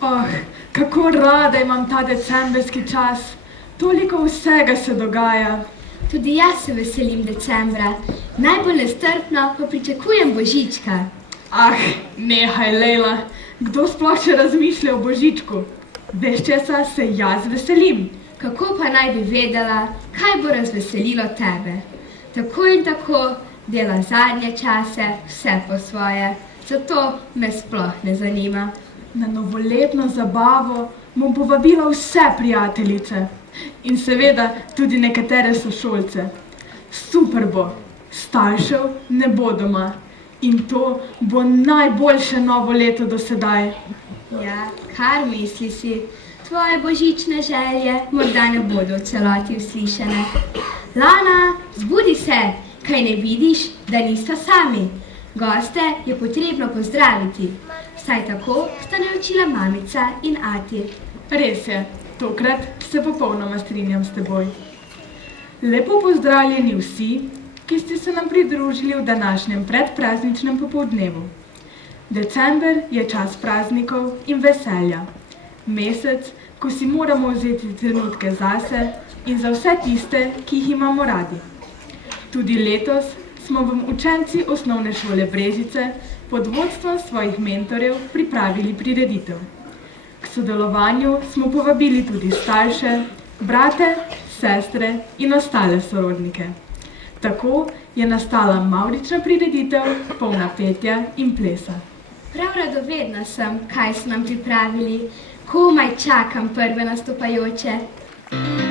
Oh, kako rada imam ta decembrski čas. Toliko vsega se dogaja. Tudi jaz se veselim decembra. Najbolj nestrpno pa pričakujem Božička. Ah, nehaj, Lejla. Kdo sploh še razmišlja o Božičku? Veš česa se jaz veselim? Kako pa naj bi vedela, kaj bo razveselilo tebe? Tako in tako dela zadnje čase vse po svoje. Zato me sploh ne zanima. Na novoletno zabavo bom povabila vse prijateljice in seveda tudi nekatere sošolce. Super bo, staršev ne bo doma in to bo najboljše novo leto do sedaj. Ja, kar misli si? Tvoje božične želje morda ne bodo v celoti uslišane. Lana, zbudi se, kaj ne vidiš, da nista sami. Goste je potrebno pozdraviti. Saj tako sta naučila mamica in ati. Res je, tokrat se popolnoma strinjam s teboj. Lepo pozdravljeni vsi, ki ste se nam pridružili v današnjem predprazničnem popoldnevu. December je čas praznikov in veselja. Mesec, ko si moramo vzeti trenutke zase in za vse tiste, ki jih imamo radi. Tudi letos smo vam učenci osnovne šole Brežice pod vodstvom svojih mentorjev pripravili prireditev. K sodelovanju smo povabili tudi starše, brate, sestre in ostale sorodnike. Tako je nastala mavrična prireditev, polna petja in plesa. Prav radovedna sem, kaj so nam pripravili. Komaj čakam prve nastopajoče. Turning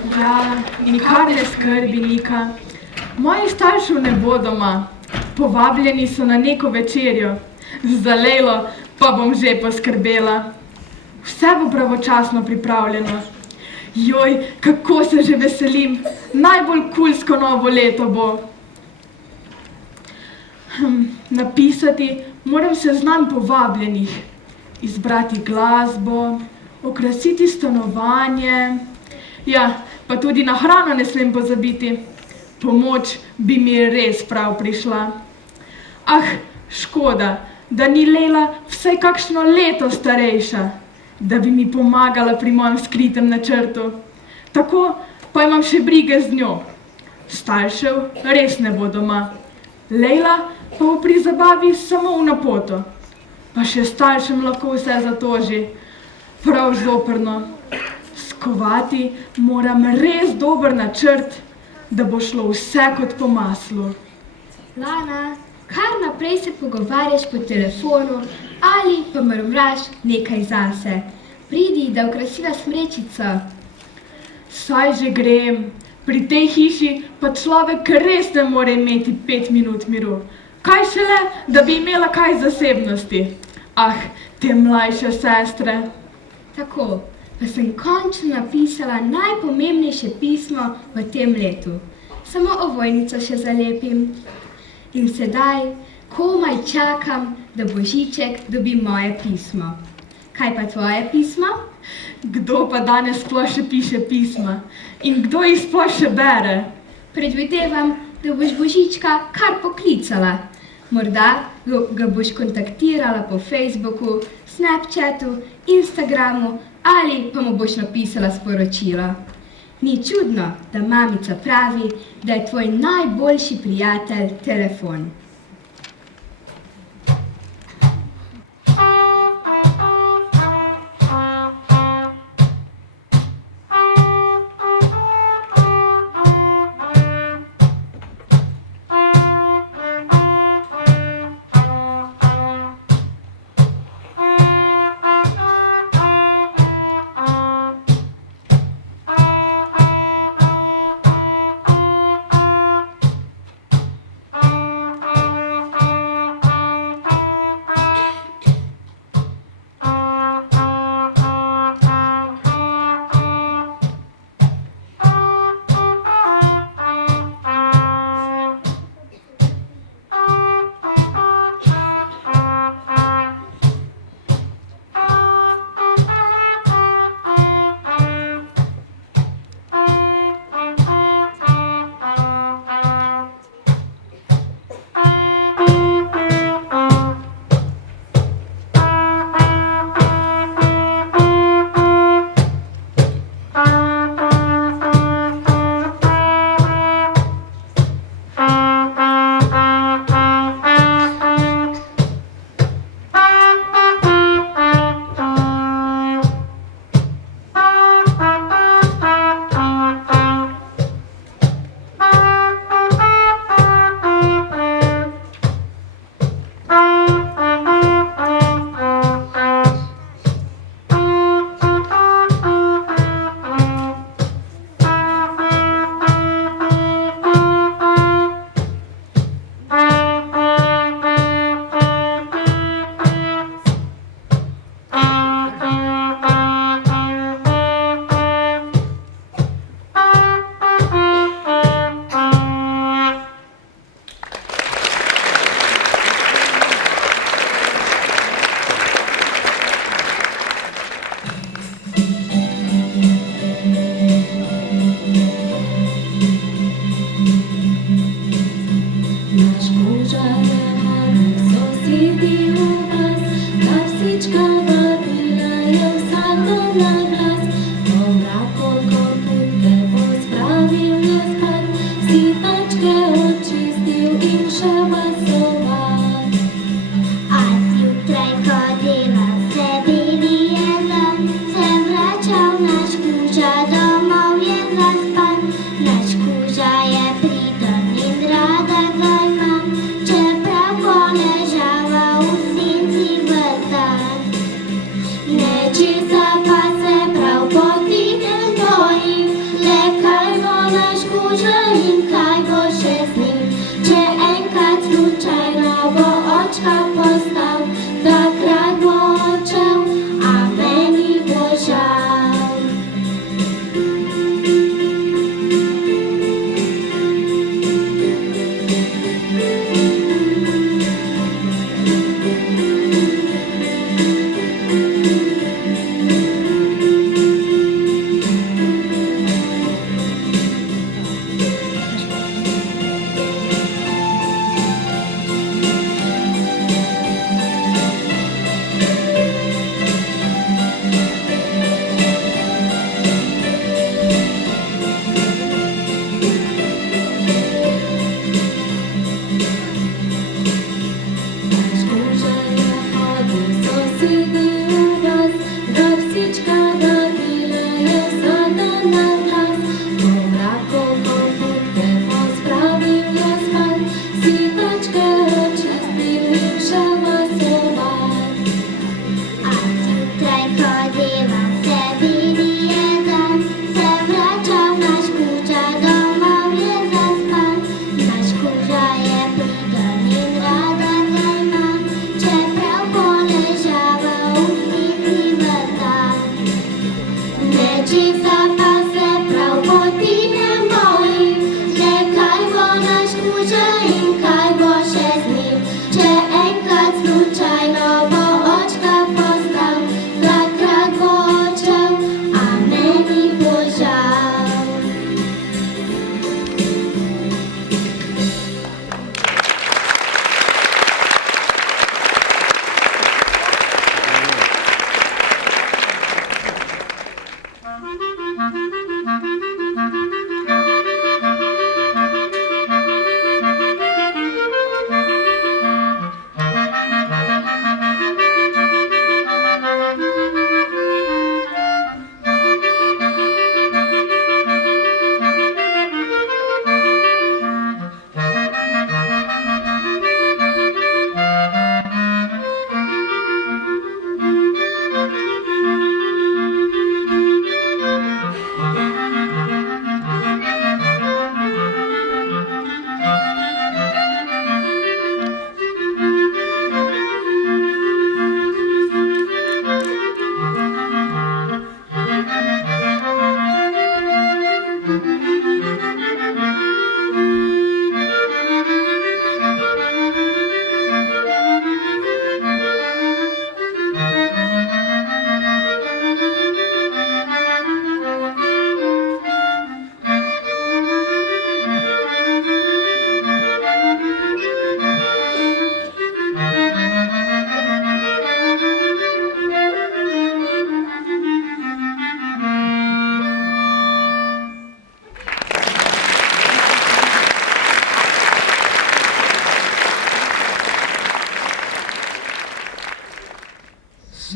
Ja, nikar ne skrbi, Nika. Moji staršev ne bo doma. Povabljeni so na neko večerjo. Za Lejlo pa bom že poskrbela. Vse bo pravočasno pripravljeno. Joj, kako se že veselim. Najbolj kulsko novo leto bo. Napisati moram seznam povabljenih. Izbrati glasbo, okrasiti stanovanje. Ja, pa tudi na hrano ne smem pozabiti. Pomoč bi mi res prav prišla. Ah, škoda, da ni Lejla vsaj kakšno leto starejša, da bi mi pomagala pri mojem skritem načrtu. Tako pa imam še brige z njo. Staršev res ne bo doma. Lejla pa bo pri zabavi samo v napoto. Pa še staršem lahko vse zatoži. Prav zoprno. Skovati moram res dober načrt, da bo šlo vse kot po maslu. Lana, kar naprej se pogovarjaš po telefonu ali pa mrmraš nekaj zase. Pridi, da okrasiva smrečico. Saj že grem. Pri tej hiši pa človek res ne more imeti 5 minut miru. Kaj šele, da bi imela kaj zasebnosti. Ah, te mlajše sestre. Tako, pa sem končno napisala najpomembnejše pismo v tem letu. Samo ovojnico še zalepim. In sedaj komaj čakam, da Božiček dobi moje pismo. Kaj pa tvoje pismo? Kdo pa danes sploh še piše pisma? In kdo jih sploh še bere? Predvidevam, da boš Božička kar poklicala. Morda ga boš kontaktirala po Facebooku, Snapchatu, Instagramu ali pa mu boš napisala sporočilo. Ni čudno, da mamica pravi, da je tvoj najboljši prijatelj telefon. skórze im kaj bo się z nim. Če enkrat slučajno bo očka postal, takrat bo odšel, a meni bo žal.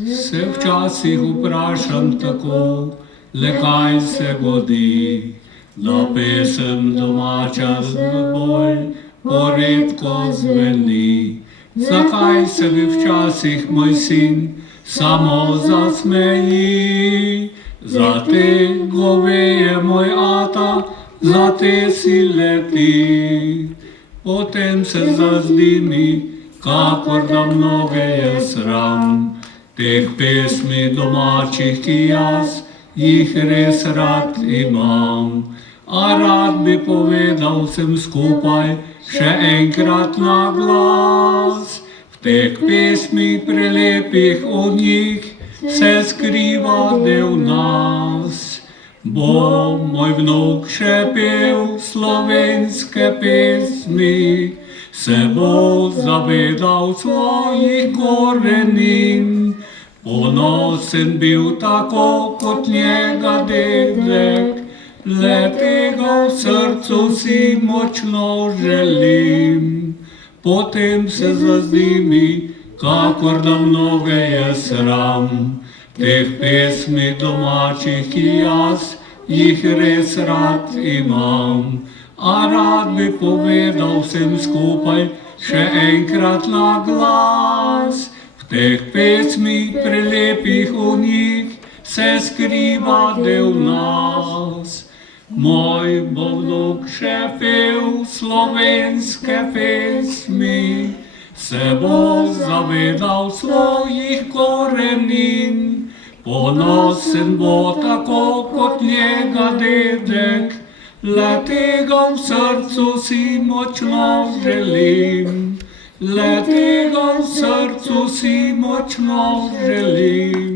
Se včasih vprašam tako, le kaj se godi, da pesem domača bolj poredko zveni. Zakaj se vi včasih, moj sin, samo zasmeji? Za te goveje, moj ata, za te si leti. Potem se zazdi mi, kakor da mnoge je sram, teh pesmi domačih, ki jaz jih res rad imam. A rad bi povedal vsem skupaj še enkrat na glas. V teh pesmi prelepih od njih se skriva del nas. Bo moj vnuk še pel slovenske pesmi, se bo zavedal svojih korenin. Ponosen bil tako kot njega dedek, le tega v srcu si močno želim. Potem se zazdi mi, kakor da mnoge je sram, teh pesmi domačih, ki jaz jih res rad imam. A rad bi povedal vsem skupaj še enkrat na glas. V teh pesmi prelepih v njih se skriva del nas. Moj bo vnuk še pel slovenske pesmi, se bo zavedal svojih korenin. Ponosen bo tako kot njega dedek, le tega v srcu si močno želim. Le tega v srcu si močno želim.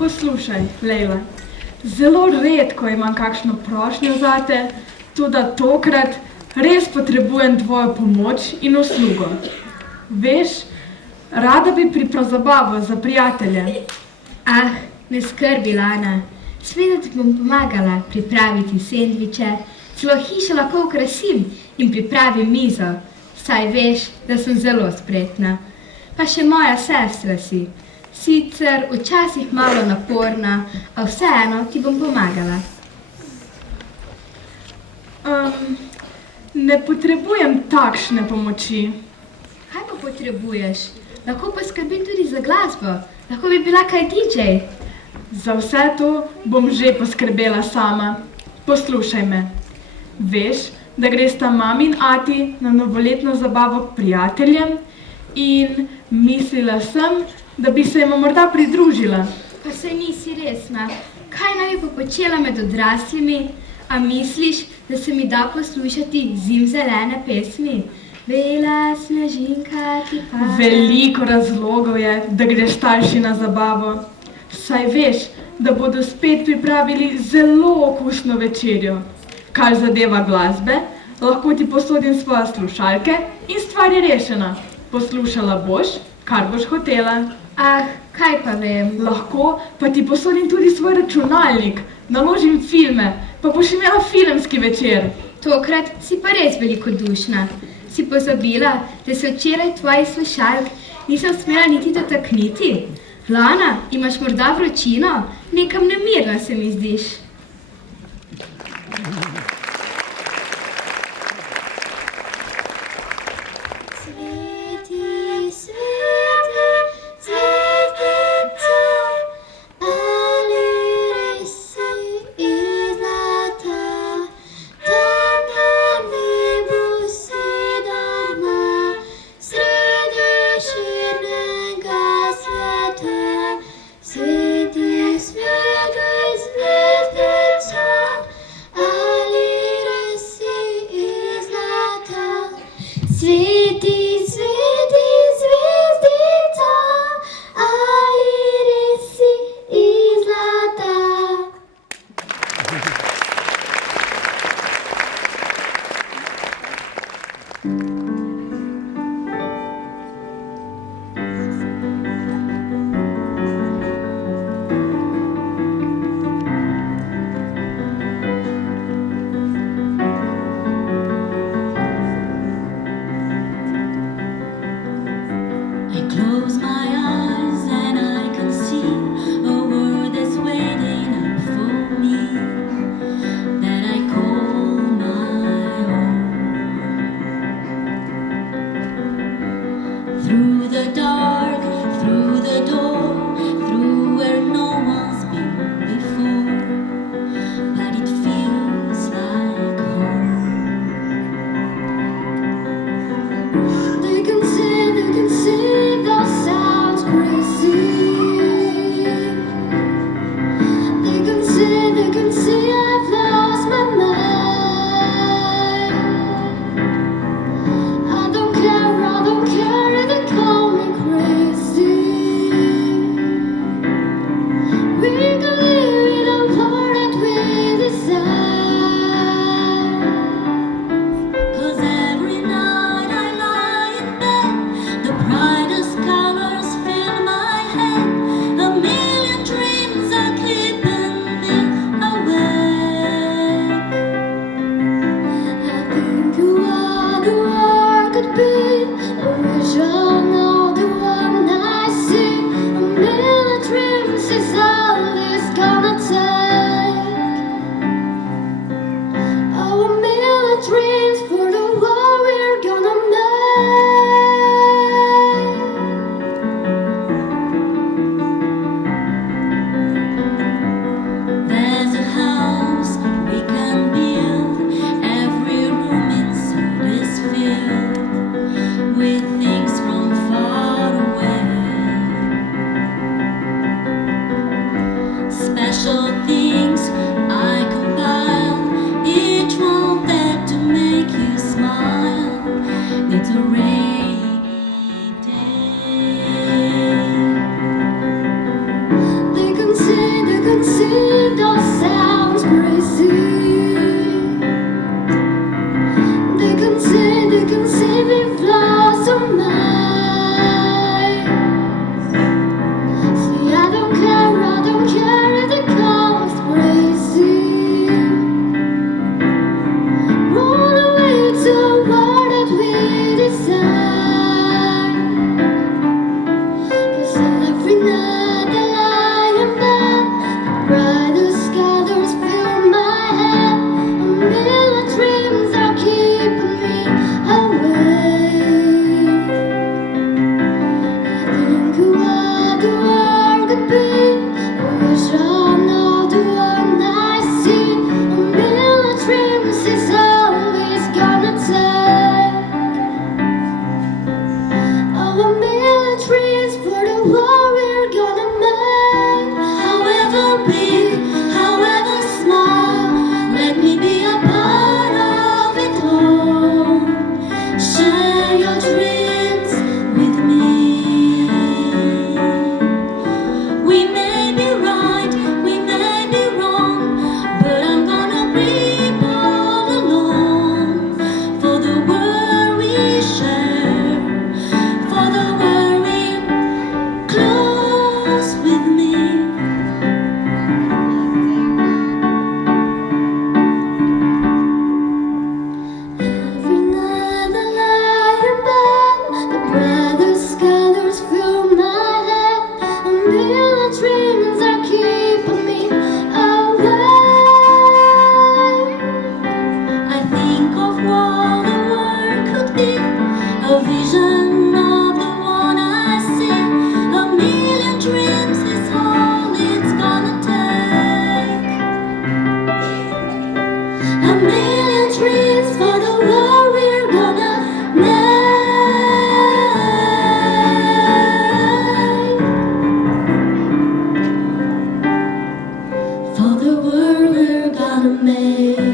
Poslušaj, Lejla, zelo redko imam kakšno prošnjo zate, toda tokrat res potrebujem tvojo pomoč in uslugo. Veš, rada bi pripravila zabavo za prijatelje. Ah, ne skrbi, Lana. Seveda ti bom pomagala pripraviti sendviče, celo hišo lahko okrasim in pripravim mizo. Saj veš, da sem zelo spretna. Pa še moja sestra si. Sicer včasih malo naporna, a vseeno ti bom pomagala. Ne potrebujem takšne pomoči. Kaj pa potrebuješ? Lahko poskrbim tudi za glasbo. Lahko bi bila kaj DJ. Za vse to bom že poskrbela sama. Poslušaj me. Veš, da gresta mami in ati na novoletno zabavo k prijateljem in mislila sem, da bi se jima morda pridružila. Pa saj nisi resna. Kaj naj bi pa počela med odraslimi? A misliš, da se mi da poslušati zimzelene pesmi? Bela snežinka ti pada. Veliko razlogov je, da greš starši na zabavo. Saj veš, da bodo spet pripravili zelo okusno večerjo. Kar zadeva glasbe, lahko ti posodim svoje slušalke in stvar je rešena. Poslušala boš, kar boš hotela. Ah, kaj pa vem. Lahko pa ti posodim tudi svoj računalnik, naložim filme, pa boš imela filmski večer. Tokrat si pa res velikodušna. Si pozabila, da se včeraj tvojih slušalk nisem smela niti dotakniti? Lana, imaš morda vročino? Nekam nemirna se mi zdiš. Sveti, sveti, sveti, is all it's gonna take. Our million dreams for the world we're gonna make. There's a house we can build. Every room inside is filled with things from far away. Special things I compile, each one there to make you smile. It's a rainy day. They can see those sounds crazy. They can see me blossom night. See, I don't care if it comes crazy. Run away to a world that we design. 'Cause every night I lie in bed, brightest colors fill my head. A million dreams are keeping me awake. I think of what the world could be. I wish I know the one I see. A million dreams is all it's gonna take. Oh, a million dreams for the world we're gonna make. However big, however small, let me be a part of it all. Share your dreams with me. We may be right, we may be wrong, but I'm gonna reap all along for the world we share, for the world we're close with me. Every night I lie in bed, the brightest colors fill my head. A million dreams are keeping me awake. I think of what the world could be, a vision of the one I see. A million dreams is all it's gonna take. A million dreams for the world we're gonna make. For the world we're gonna make.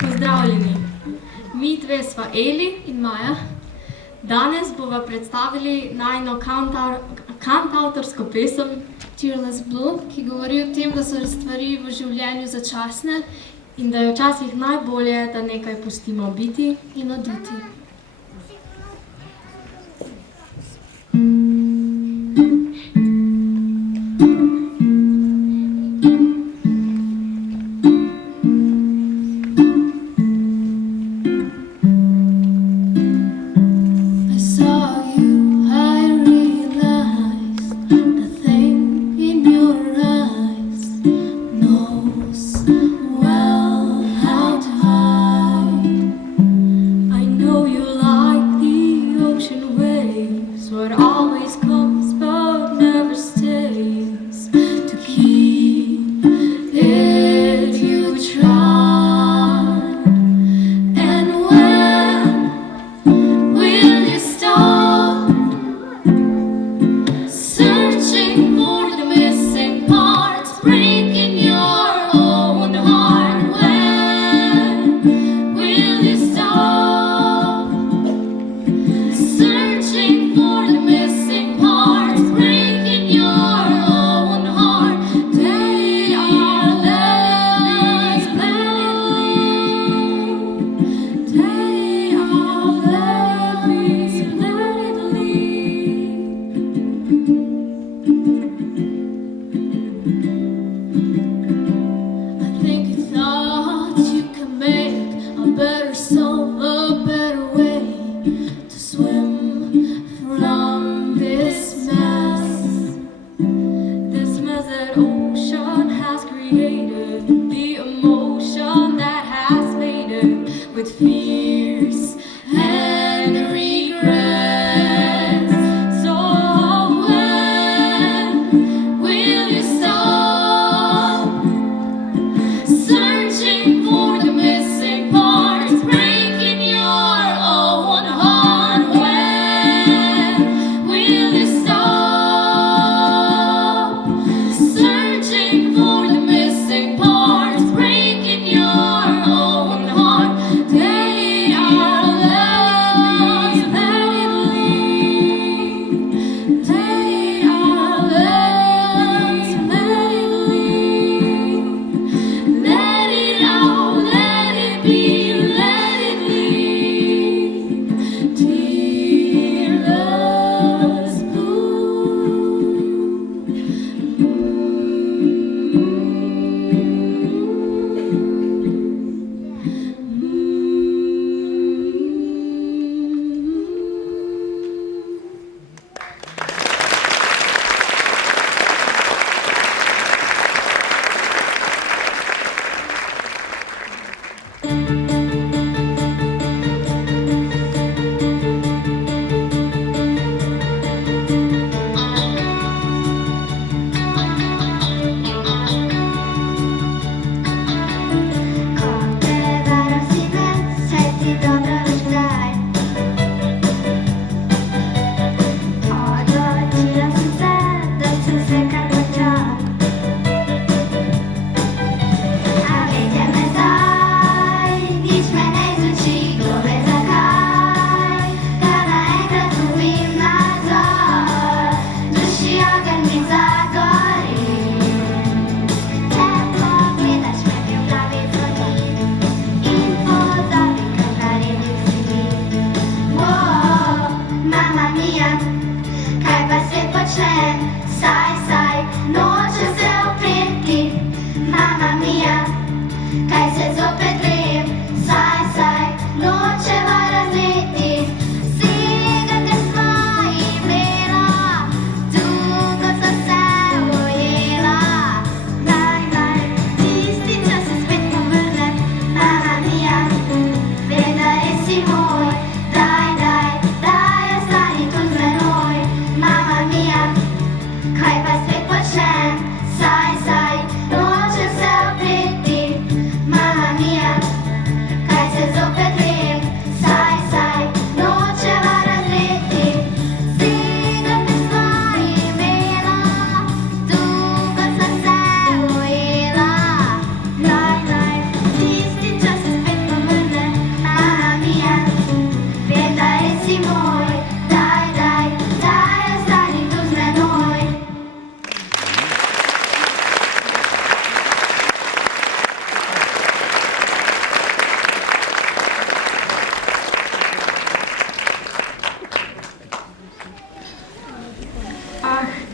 Pozdravljeni, mi dve sva Eli in Maja. Danes bova predstavili najino kantavtorsko pesem Tearless Blue, ki govori o tem, da so stvari v življenju začasne in da je včasih najbolje, da nekaj pustimo biti. in oditi. I saw you, I realized the thing in your eyes knows well how to hide. I know you like the ocean waves, what always comes but never stays. To keep it, you tried. And when will you stop searching for the missing parts, breaking your own heart? When will you stop searching for the missing parts?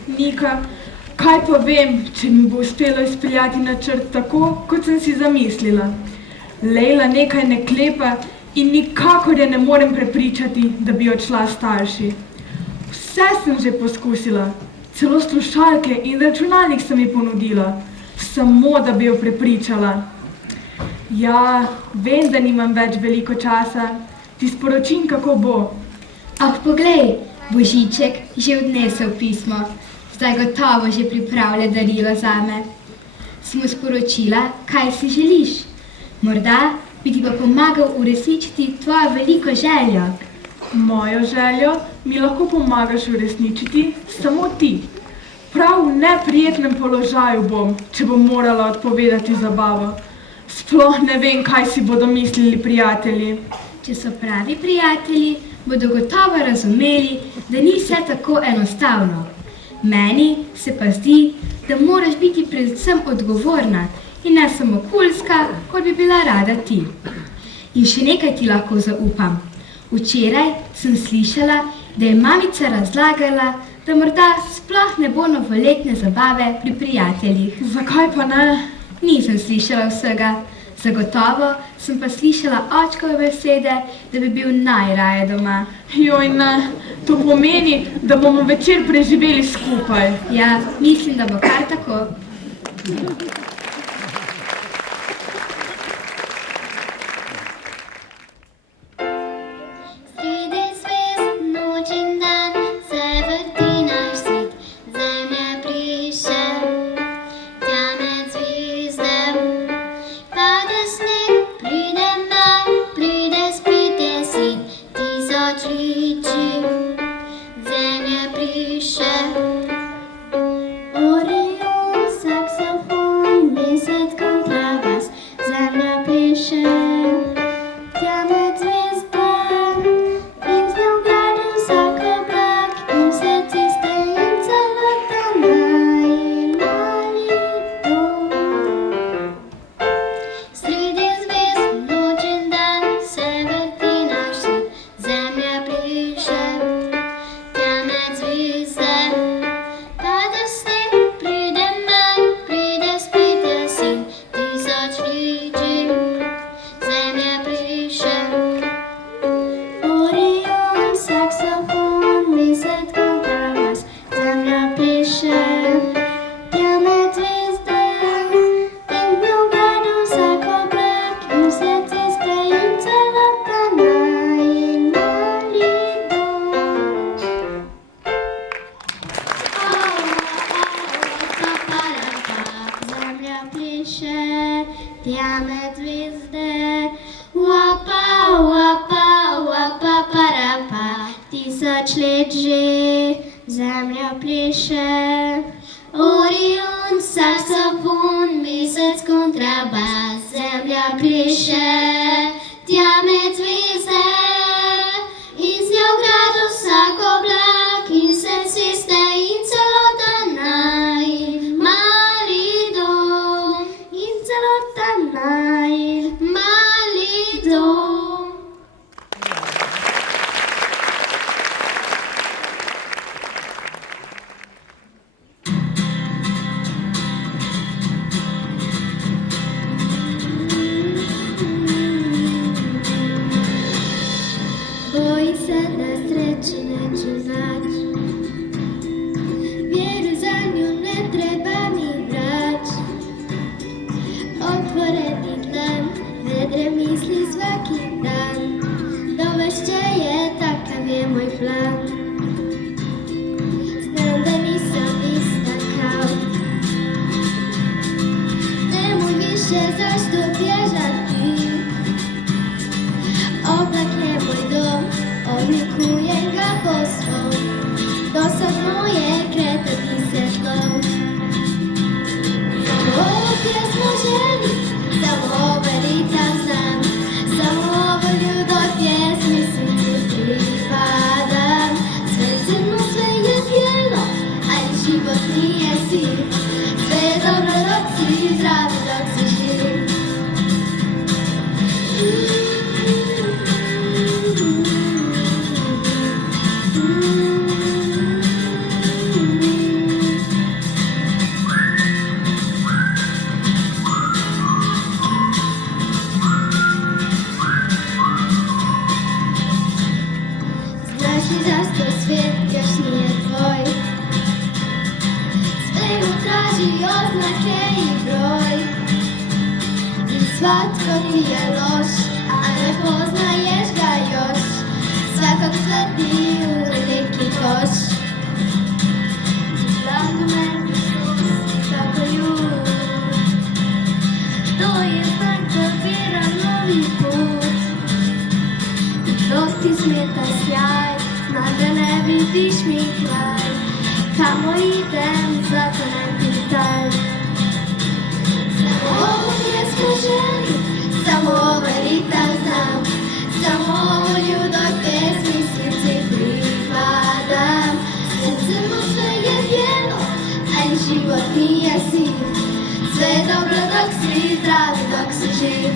Nika, kaj pa vem, če mi bo uspelo izpeljati načrt tako, kot sem si zamislila. Lejla nekaj ne klepa in nikakor je ne morem prepričati, da bi odšla s starši. Vse sem že poskusila, celo slušalke in računalnik sem ji ponudila, samo da bi jo prepričala. Ja, vem, da nimam več veliko časa, ti sporočim, kako bo. Ah, poglej, Božiček že odnesel pismo, zdaj gotovo že pripravlja darilo zame. Si mu sporočila, kaj si želiš. Morda bi ti pa pomagal uresničiti tvojo veliko željo. Mojo željo mi lahko pomagaš uresničiti samo ti. Prav v neprijetnem položaju bom, če bom morala odpovedati zabavo. Sploh ne vem, kaj si bodo mislili prijatelji. Če so pravi prijatelji, bodo gotovo razumeli, da ni vse tako enostavno. Meni se pa zdi, da moraš biti predvsem odgovorna in ne samo kulska, kot bi bila rada ti. In še nekaj ti lahko zaupam. Včeraj sem slišala, da je mamica razlagala, da morda sploh ne bo novoletne zabave pri prijateljih. Zakaj pa ne? Nisem slišala vsega. Zagotovo sem pa slišala očkove besede, da bi bil najraje doma. Joj, ne, to pomeni, da bomo večer preživeli skupaj. Ja, mislim, da bo kar tako. Sredi zvezd, noč in dan, se vrti naš svet, zemlja briše, tja med zvezde. Pada sneg, pride maj, pride spet jesen, tisoč liči, zemlja briše. Orion, saksofon, mesec kontrabas, zemlja pleše, tja med zvezde. In z njo gledam vsak oblak in vse tiste in celoten mali dom. Sredi zvezd, noč in dan, se vrti naš svet, zemlja pleše, tja med zvezde. Pada sneg, pride maj, pride spet jesen, tisoč liči, zemlja pleše. Orion, saksofon, mesec kontrabas, zemlja pleše, tja med zvezde. In z njo gledam vsak oblak in vse ceste in celoten najin mali dom. Zemlja pleše, tja med zvezde. Wapa, wapa, wapa, parapa, tisoč let že, zemlja pleše. Orion, saksofon, mesec kontrabas, zemlja pleše, tja med zvezde. In z njo gradu vsak oblak in vse ceste in celoten najin mali dom. In celoten najin mali dom. traži oznake i broj. I svatko ti je loš, a ne poznaješ ga još. Svakog sveti u neki koš. Zato me tako ljud. To je znak da bira novi put. I dok ti smeta sjaj, znam da ne vidiš mi kraj. Kamo idem, zato ne pitaj. Samo ovu pjesmu želim, samo ovaj ritam znam. Samo ovu ljubav pesmislici pripadam. Sve crno, sve je bijelo, a i život nije siv. Sve je dobro dok si zdrav i dok si živ.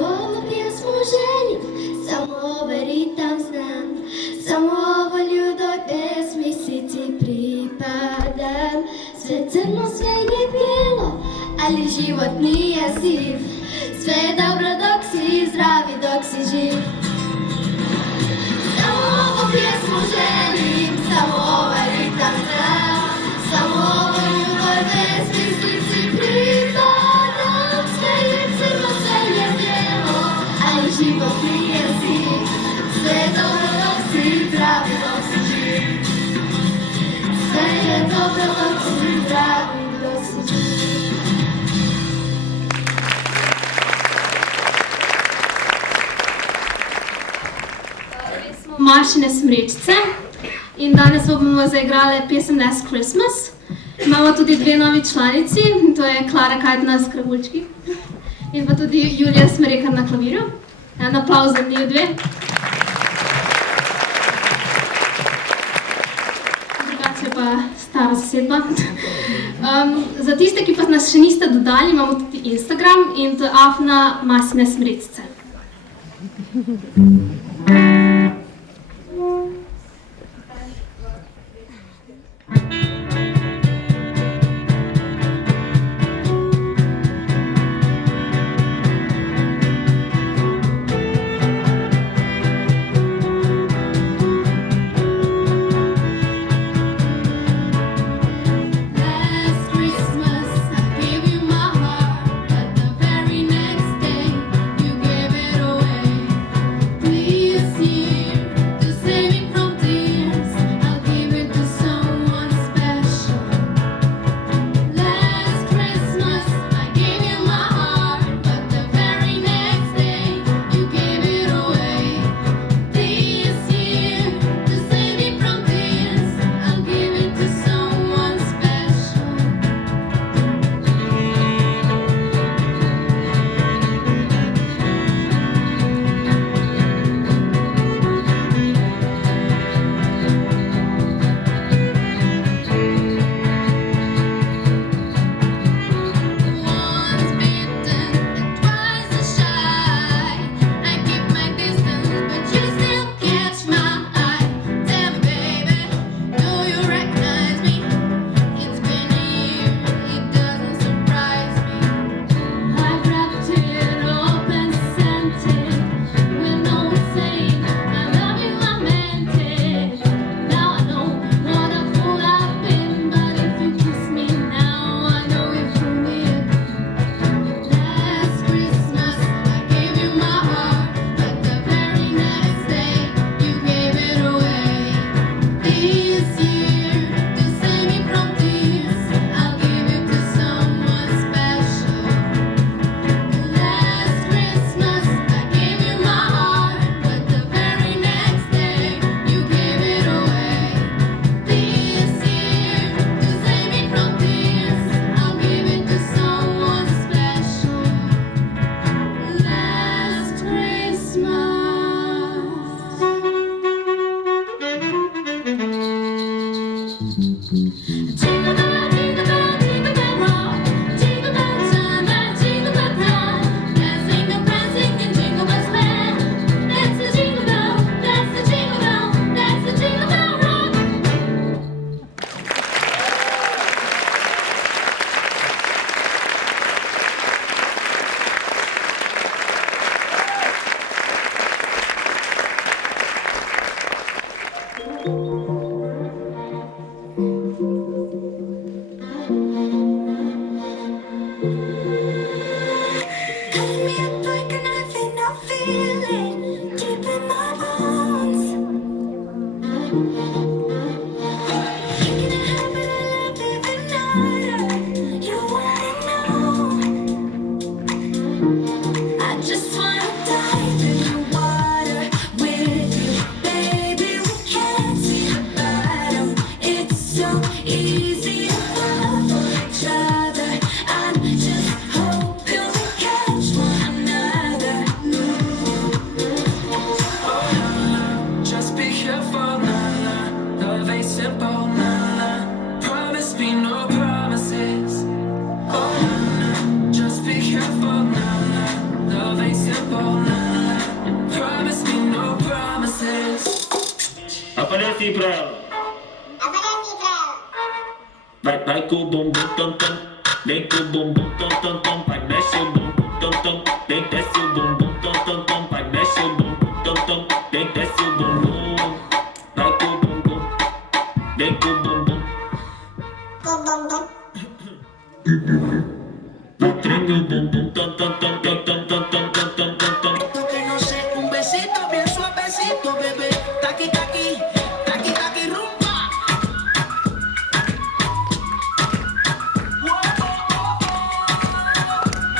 Samo ovu pjesmu želim, samo ovaj ritam znam. Samo ovo ljudoj pesmisici pripadam. Sve crno, sve je bijelo, ali život nije siv. Sve je dobro dok si zdrav i dok si živ. Samo ovu pjesmu želim, samo ovaj ritam znam. Samo ovo ljudoj pesmisici pripadam. Sve je crno, sve je bijelo, ali život nije siv. Sve je dobro dok si zdrav i dok si živ. Sve je dobro dok si zdrav i dok si živ. Smo Mašine smrečice in danes bomo zaigrali pesem Last Christmas. Imamo tudi dve novi članici, to je Klara Kajtna s kravuljčki in pa tudi Julija Smrekar na klavirju. En aplavz za njih dve. Drugače pa stara zasedba. Za tiste, ki pa nas še niste dodali, imamo tudi Instagram in to je @Masine smrečice. Last Christmas I gave you my heart, but the very next day you gave it away. Please Aparece aí pra ela. Vai com o bumbum tam tam, vem com o bumbum tam tam tam, vai mexe o bumbum tam tam, vem desce o bumbum tam tam tam, vai mexe o bumbum tam tam, vem desce o bumbum, vai com o bumbum, vem com o bumbum, vai treme o bumbum tam tam tam tam tam tam tam tam tam tam tam. Que no sé, un besito bien suavecito, bebé, taqui taqui, taqui taqui rumba.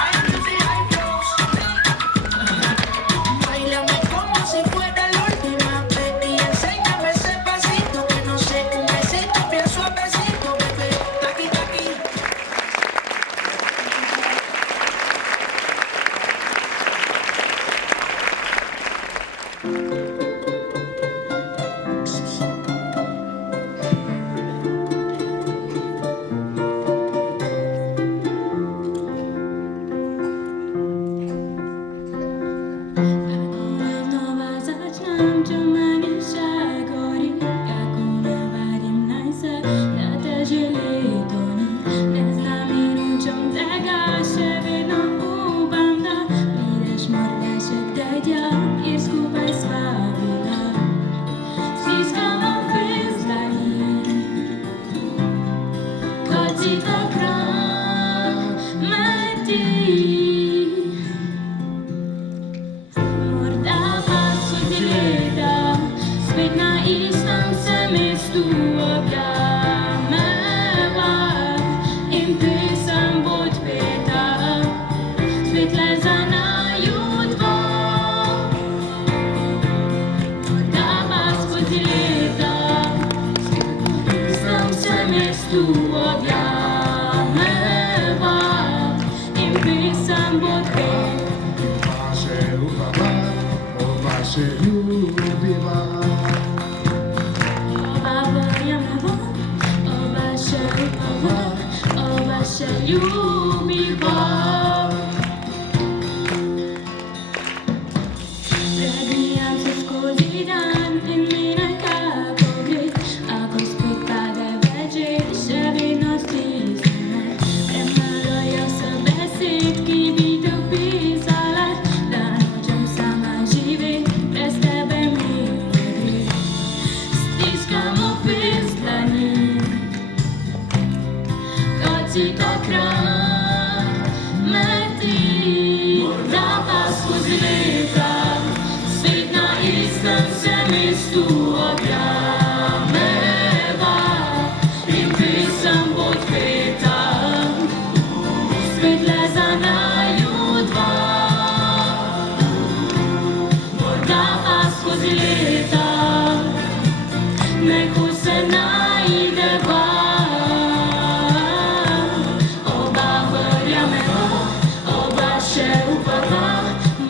Ay, music, ay, flows. Báilame como si fuera la última vez y enséñame ese pasito que no sé, un besito bien suavecito, bebé, taqui taqui. Nowa zaczynam, czy mnie się gori, jak unawariam najse, na te żelitony. Nie znam inuczą tego się widno u banda, widać morda się gdedia, i skupaj sławila. Ściskam wyzwani, chodzi to krameti. Morda passo di leda, spetna istam se mestu objameva, impisam bot peta, svetle zanaju dva. Morda passo di leda, istam se mestu objameva, impisam bot peta. Oba się lubiła. Oba wariamo, oba się lubiła. Prebijam se skozi dan in mi nekako gre, ako spet pade večer, še vedno stisnjene. Premagajo se besed, ki bi te opisale, da nočem sama živeti, brez tebe mi ne gre. Stiskam opis dlani, kot si to krameti. Morda pa skozi leta, svet na istem se mestu objameva, in pesem bo odpeta, spet le za naju dva. Morda pa skozi leta, neko se najdeva, oba verjameva, oba še upava,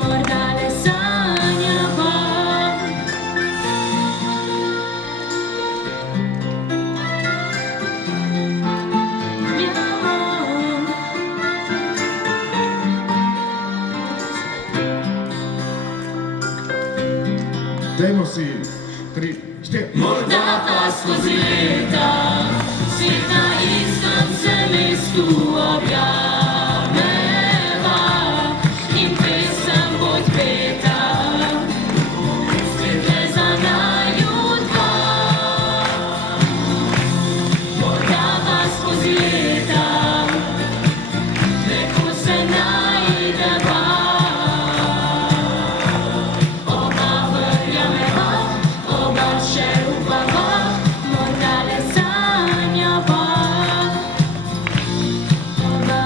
morda le sanjava. Dajmo si 3, 4. Morda pa skozi leta, svet na istem se mestu objameva, in pesem bo odpeta, spet le za naju dva. Morda pa skozi leta, neko se najdeva, oba verjameva, oba še upava, morda le sanjava. Oba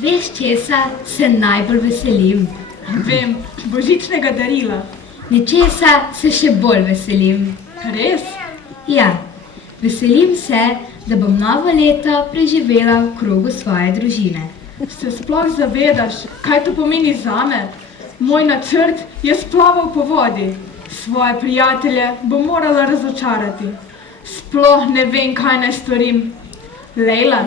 Veš, česa se najbolj veselim? Vem, božičnega darila. Nečesa se še bolj veselim. Res? Ja, veselim se, da bom novo leto preživela v krogu svoje družine. Se sploh zavedaš, kaj to pomeni zame? Moj načrt je splaval po vodi. Svoje prijatelje bom morala razočarati. Sploh ne vem, kaj naj storim. Lejla,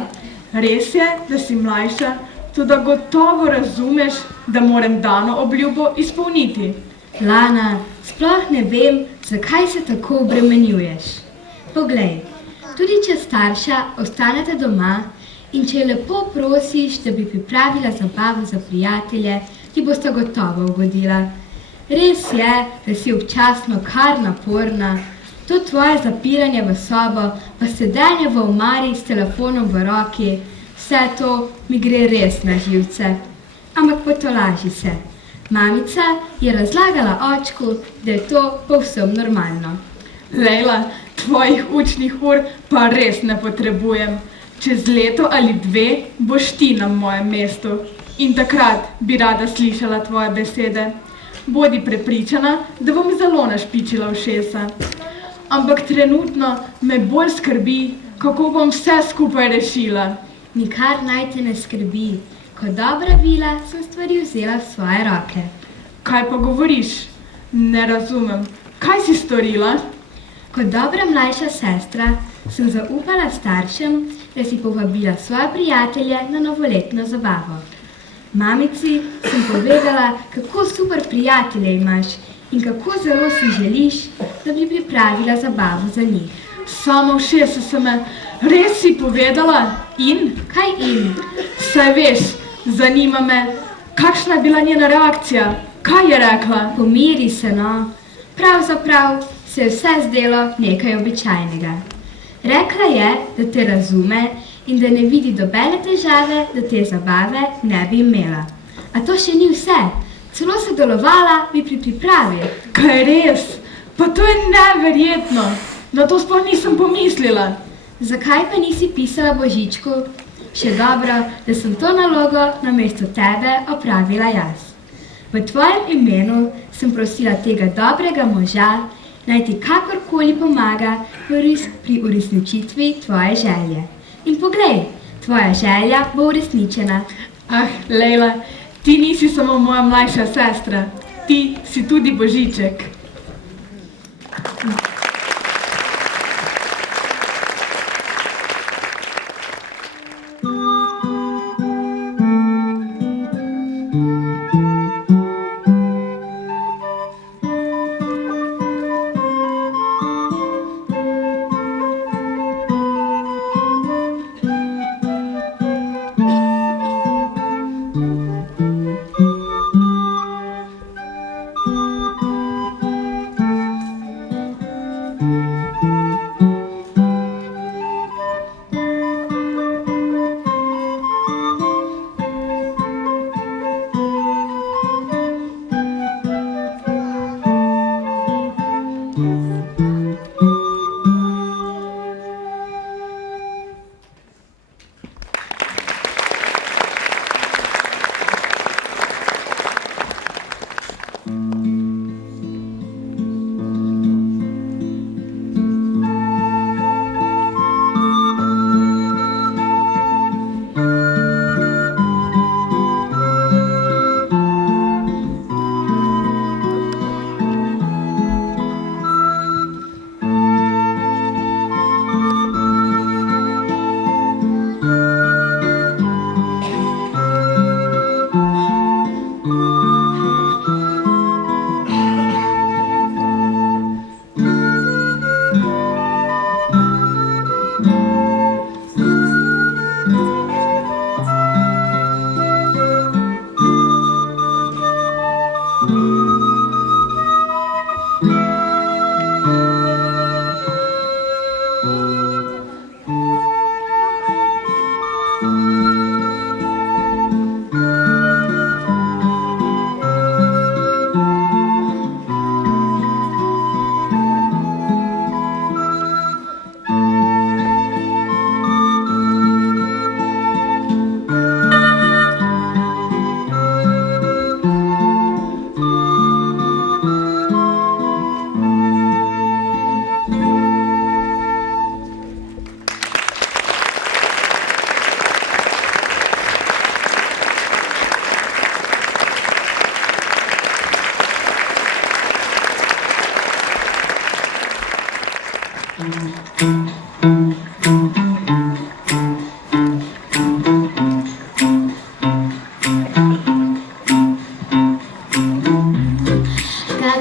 res je, da si mlajša, toda gotovo razumeš, da moram dano obljubo izpolniti. Lana, sploh ne vem, zakaj se tako obremenjuješ. Poglej, tudi če starša ostanete doma in če lepo prosiš, da bi pripravila zabavo za prijatelje, ti bosta gotovo ugodila. Res je, da si občasno kar naporna, to tvoje zapiranje v sobo, pa sedenje v omari s telefonom v roki, vse to mi gre res na živce. Ampak potolaži se. Mamica je razlagala očku, da je to povsem normalno. Lejla, tvojih učnih ur pa res ne potrebujem. Čez leto ali dve boš ti na mojem mestu in takrat bi rada slišala tvoje besede. Bodi prepričana, da bom zelo našpičila ušesa. Ampak trenutno me bolj skrbi, kako bom vse skupaj rešila. Nikar naj te ne skrbi. Kot dobra vila sem stvari vzela v svoje roke. Kaj pa govoriš? Ne razumem. Kaj si storila? Kot dobra mlajša sestra sem zaupala staršem, da si povabila svoje prijatelje na novoletno zabavo. Mamici sem povedala, kako super prijatelje imaš in kako zelo si želiš, da bi pripravila zabavo za njih. Samo ušesa se me. Res si povedala? In? Kaj in? Saj veš, zanima me, kakšna je bila njena reakcija? Kaj je rekla? Pomiri se, no. Pravzaprav se je vse zdelo nekaj običajnega. Rekla je, da te razume in da ne vidi nobene težave, da te zabave ne bi imela. A to še ni vse. Celo sodelovala bi pri pripravi. Kaj res? Pa to je neverjetno. Na to sploh nisem pomislila. Zakaj pa nisi pisala Božičku? Še dobro, da sem to nalogo namesto tebe opravila jaz. V tvojem imenu sem prosila tega dobrega moža, naj ti kakorkoli pomaga pri uresničitvi tvoje želje. In poglej, tvoja želja bo uresničena. Ah, Lejla, ti nisi samo moja mlajša sestra, ti si tudi Božiček.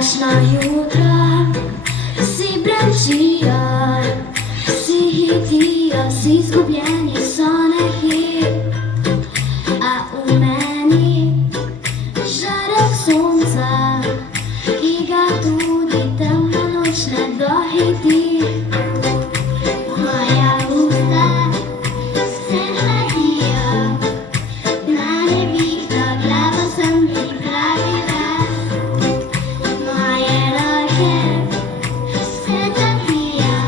kakšna jutra, vsi brančijo, vsi hitijo, vsi izgubljeni so neki, a v meni žarek sonca, ki ga tudi temna noč ne dohiti. Moja usta se hladijo, na nevihto glavo sem pripravila. Moje roke se topijo,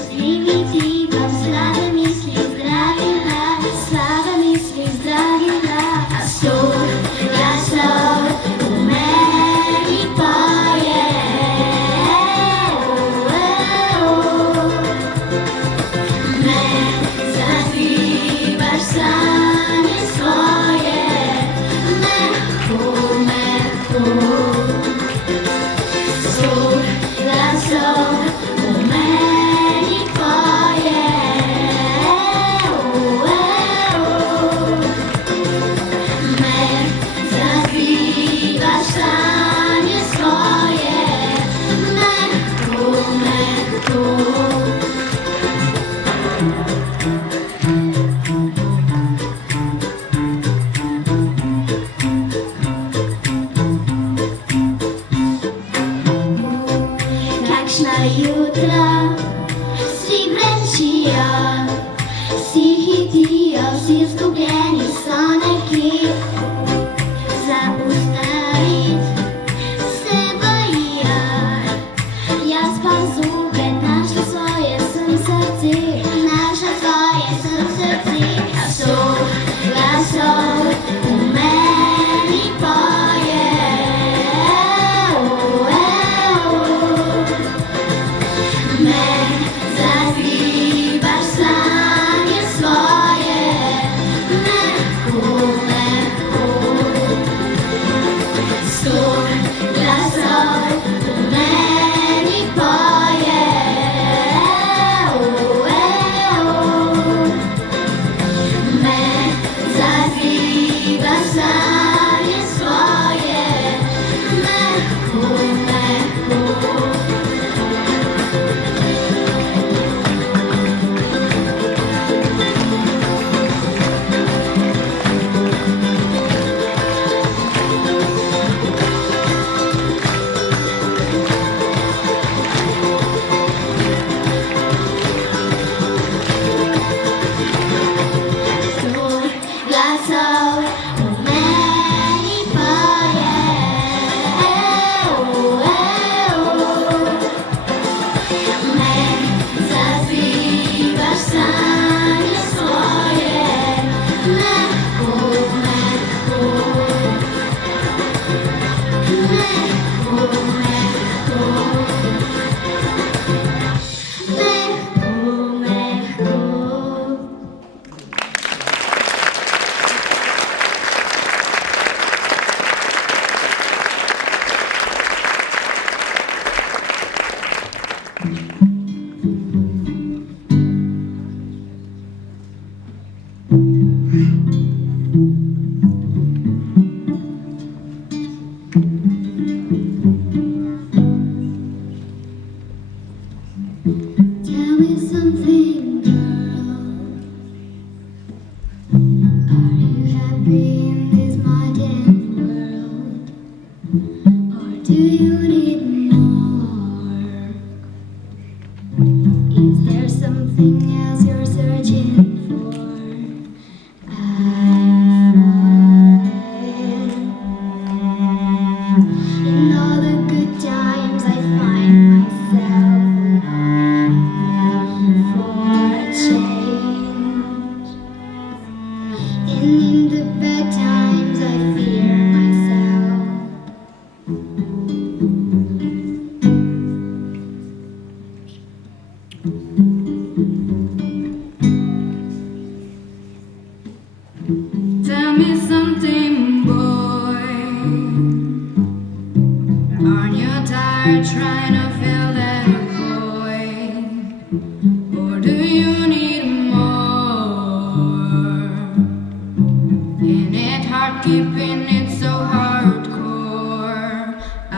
z njimi ti bom slabe misli zdravila, slabe misli zdravila. A sto glasov v meni poje, me zazivaš sanje svoje, mehko, mehko. Sto glasov v meni poje, me zazivaš sanje svoje, mehko, mehko. Kakšna jutra, vsi brančijo, vsi hitijo, vsi izgubljeni so neki, zaustavit se bojijo, jaz pa zopet našla svoje sem srce, našla svoje sem srce. A sto glasov v meni poje, me zazivaš sanje svoje, mehko, mehko. Sto glasov v meni poje, me zazivaš sanje svoje, mehko, mehko. Sto glasov v meni poje, me zazivaš sanje svoje, mehko, mehko. Mehko, mehko. Mehko, mehko. Tell me something, girl. Are you happy in this modern world? Or do you need more? Is there something else you're searching for? In all the good times I find myself longing for a change. And in the bad times I fear myself. Tell me something, boy. Aren't you tired trying to fill that void? Or do you need more? Ain't it hard keeping it so hardcore? I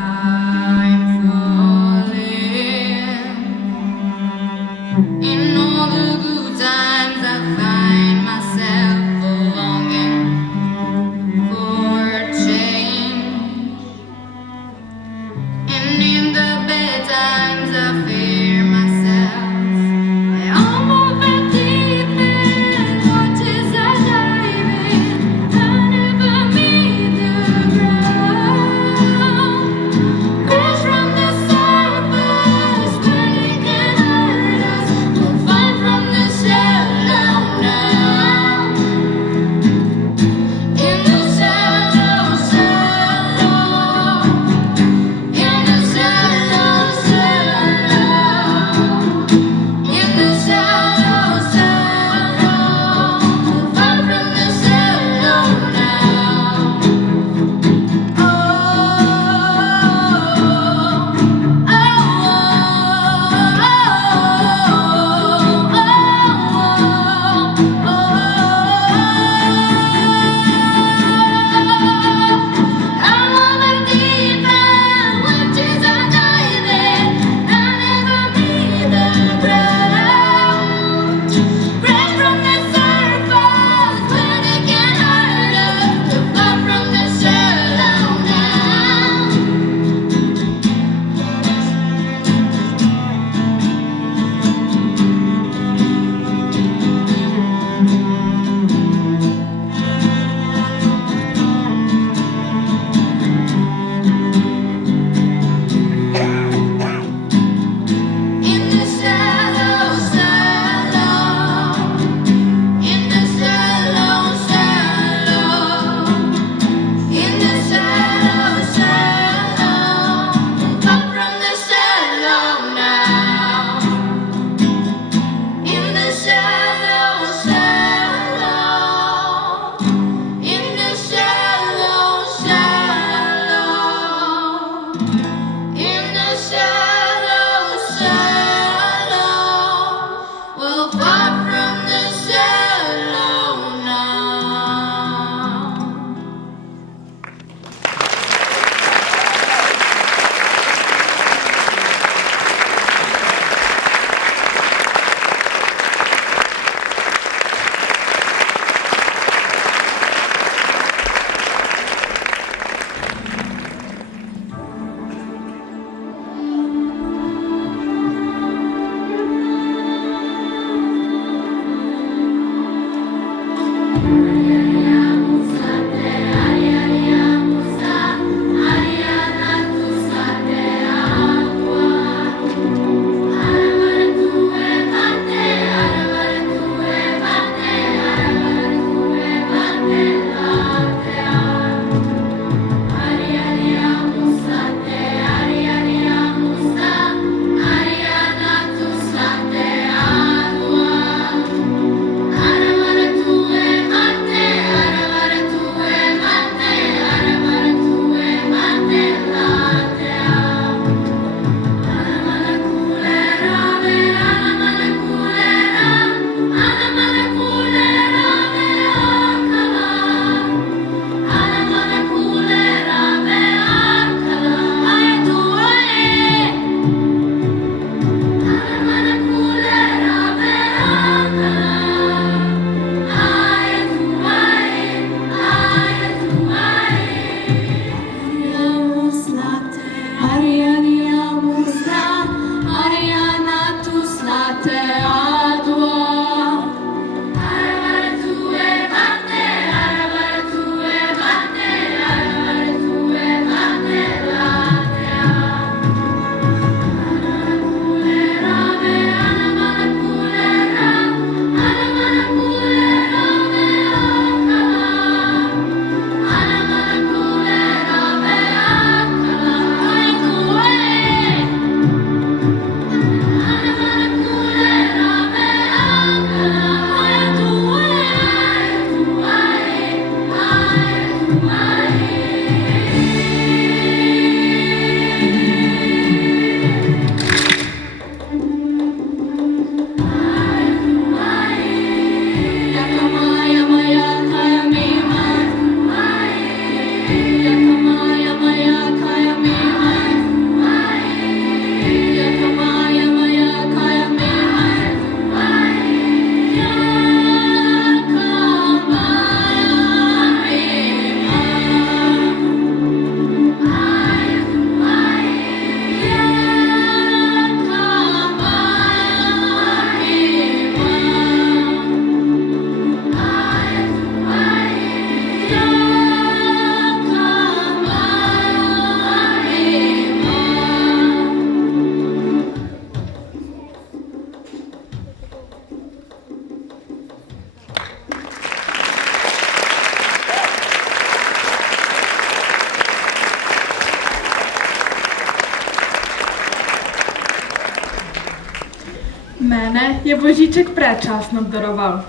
je Božiček predčasno obdaroval,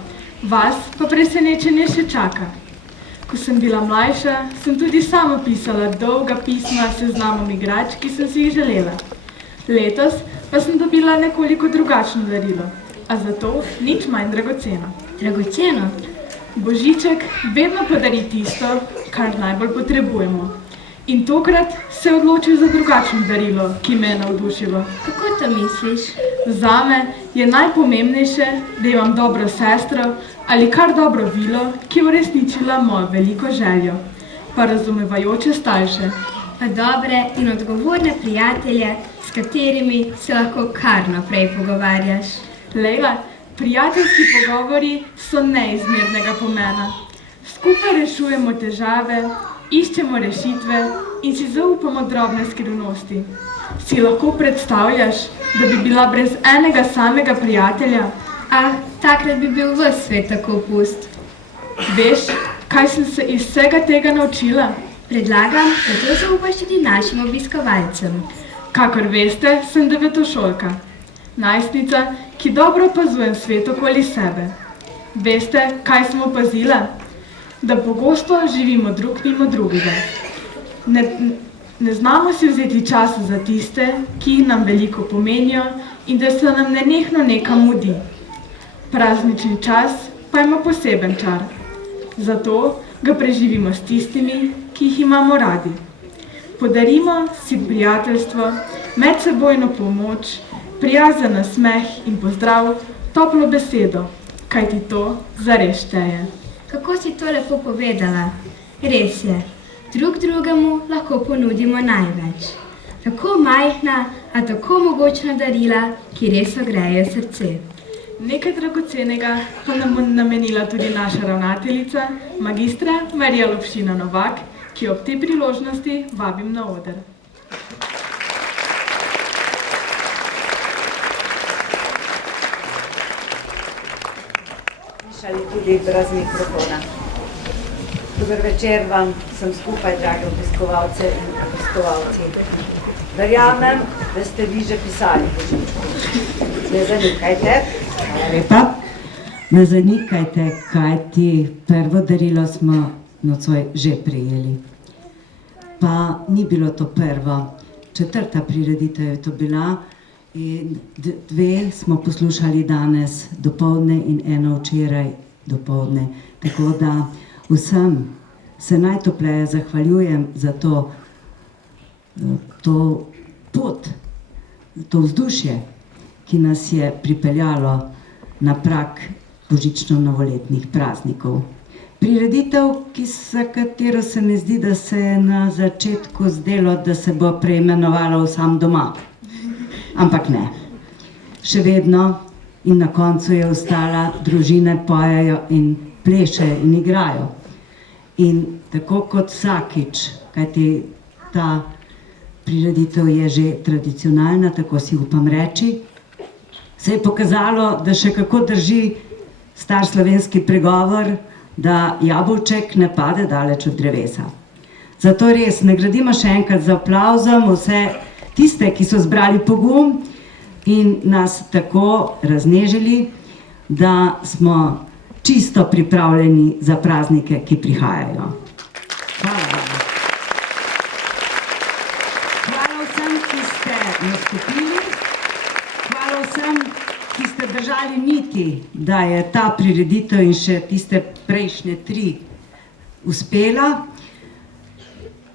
vas pa presenečenje še čaka. Ko sem bila mlajša, sem tudi sama pisala dolga pisma s seznamom igrač, ki sem si jih želela. Letos pa sem dobila nekoliko drugačno darilo, a zato nič manj dragoceno. Dragoceno? Božiček vedno podari tisto, kar najbolj potrebujemo. In tokrat se je odločil za drugačno darilo, ki me je navdušilo. Kako to misliš? Zame je najpomembnejše, da imam dobro sestro ali kar dobro vilo, ki je uresničila mojo veliko željo, pa razumevajoče starše. Pa dobre in odgovorne prijatelje, s katerimi se lahko kar naprej pogovarjaš. Lejla, prijateljski pogovori so neizmernega pomena. Skupaj rešujemo težave, iščemo rešitve in si zaupamo drobne skrivnosti. Si lahko predstavljaš, da bi bila brez enega samega prijatelja? Takrat bi bil ves svet tako pust. Veš, kaj sem se iz vsega tega naučila? Predlagam, da to zaupaš tudi našim obiskovalcem. Kakor veste, sem devetošolka. Najstnica, ki dobro opazujem svet okoli sebe. Veste, kaj sem opazila? Da pogosto živimo drug mimo drugega. Ne znamo si vzeti časa za tiste, ki nam veliko pomenijo in da se nam nenehno nekam mudi. Praznični čas pa ima poseben čar. Zato ga preživimo s tistimi, ki jih imamo radi. Podarimo si prijateljstvo, medsebojno pomoč, prijazen nasmeh in pozdrav, toplo besedo, kajti to zares šteje. Kako si to lepo povedala? Res je, drug drugemu lahko ponudimo največ. Tako majhna, a tako mogočna darila, ki res ogrejejo srce. Nekaj dragocenega pa nam bo namenila tudi naša ravnateljica, magistra Marija Lopšina Novak, ki ob tej priložnosti vabim na oder. Slišali tudi brez mikrofona. Dober večer vam, sem skupaj, dragi obiskovalce in obiskovalci. Verjamem, da ste vi že pisali Božičku. Ne zanikajte. Hvala lepa. Ne zanikajte, kajti prvo darilo smo nocoj že prejeli. Pa ni bilo to prvo. 4. prireditev je to bila in 2 smo poslušali danes dopoldne in 1 včeraj dopoldne. Tako da vsem se najtopleje zahvaljujem za to pot, to vzdušje, ki nas je pripeljalo na prag božično-novoletnih praznikov. Prireditev, za katero se mi zdi, da se je na začetku zdelo, da se bo preimenovala v Sam doma. Ampak ne. Še vedno in na koncu je ostala, družine pojejo in plešejo in igrajo. In tako kot vsakič, kajti ta prireditev je že tradicionalna, tako si upam reči, se je pokazalo, da še kako drži star slovenski pregovor, da jabolček ne pade daleč od drevesa. Zato res nagradimo še enkrat z aplavzom vse tiste, ki so zbrali pogum in nas tako raznežili, da smo čisto pripravljeni za praznike, ki prihajajo. Hvala vam. Hvala vsem, ki ste nastopili. Hvala vsem, ki ste držali niti, da je ta prireditev in še tiste prejšnje 3 uspela.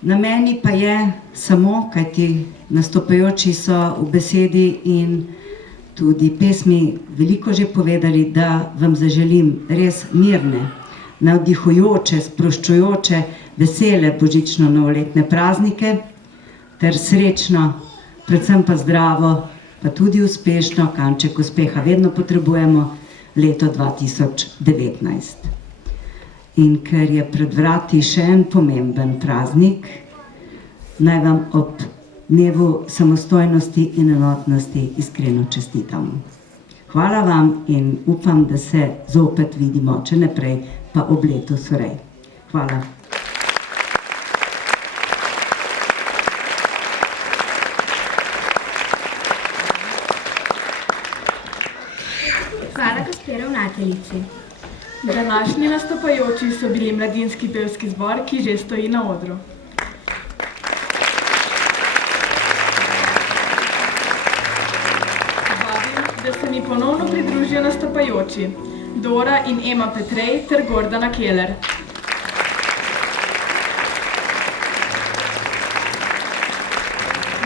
Na meni pa je samo, kajti nastopajoči so v besedi in tudi pesmi veliko že povedali, da vam zaželim res mirne, navdihujoče, sproščujoče, vesele božično-novoletne praznike ter srečno, predvsem pa zdravo, pa tudi uspešno, kanček uspeha vedno potrebujemo, leto 2019. In ker je pred vrati še en pomemben praznik, naj vam ob dnevu samostojnosti in enotnosti iskreno čestitam. Hvala vam in upam, da se zopet vidimo, če ne prej, pa ob letu sorej. Hvala. gospe ravnateljici. Današnji nastopajoči so bili mladinski pevski zbor, ki že stoji na odru. Vabim, da se mi ponovno pridružijo nastopajoči Dora in Ema Petrej ter Gordana Keller.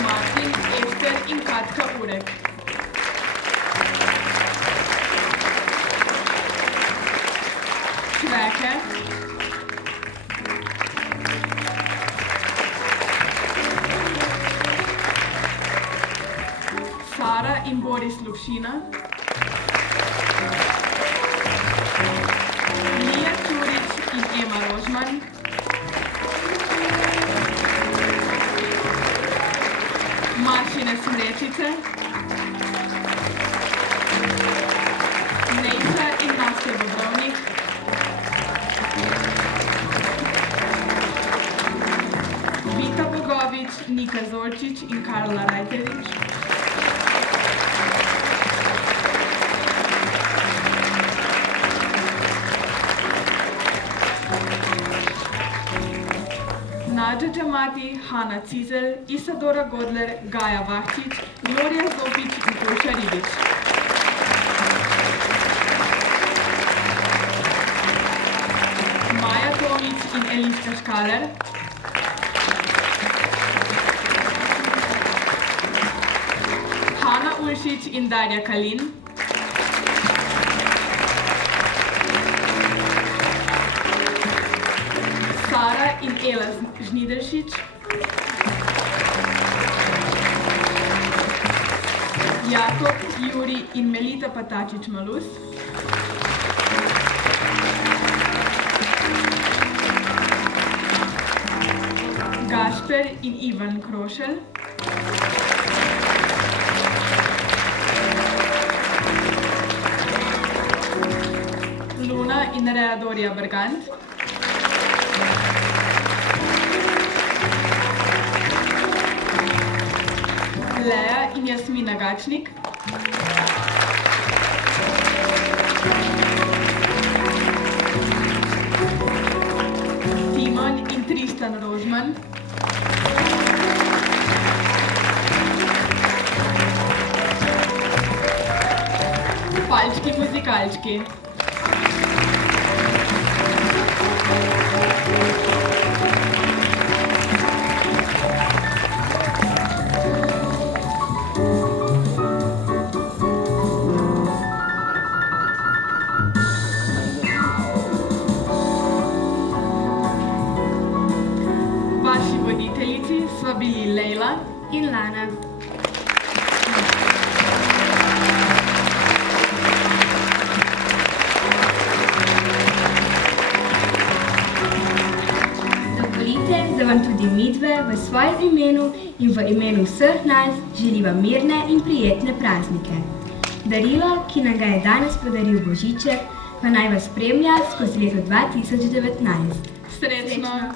Martin, Ester in Katka Urek. Šveke. Sara in Boris Lukšina. Lija Čurič in Ema Rožman. Mašine Smrečice. Nejca in Nastja Bobrovnik. Vita Bogovič, Nika Zolčič in Karla Rajtevič. Nađa Džamati, Hana Cizel, Isadora Godler, Gaja Vahčič, Gloria Zopič in Koša Ribič. Maja Tomič in Eliska Škaler. Hana Ulšič in Darja Kalin. Sara in Ela Žnideršič. Jakob, Juri in Melita Patačič-Malus. Gašper in Ivan Krošelj. Luna in Rea Dorja Bergant. Lea in Jasmina Gačnik. Timon in Tristan Rožman. Palčki muzikalčki. Vaši voditeljici sva bili Lejla in Lana. Dovolite, da vam tudi midve v svojem imenu in v imenu vseh nas želiva mirne in prijetne praznike. Darilo, ki nam ga je danes podaril Božiček, pa naj vas spremlja skozi leto 2019. Srečno!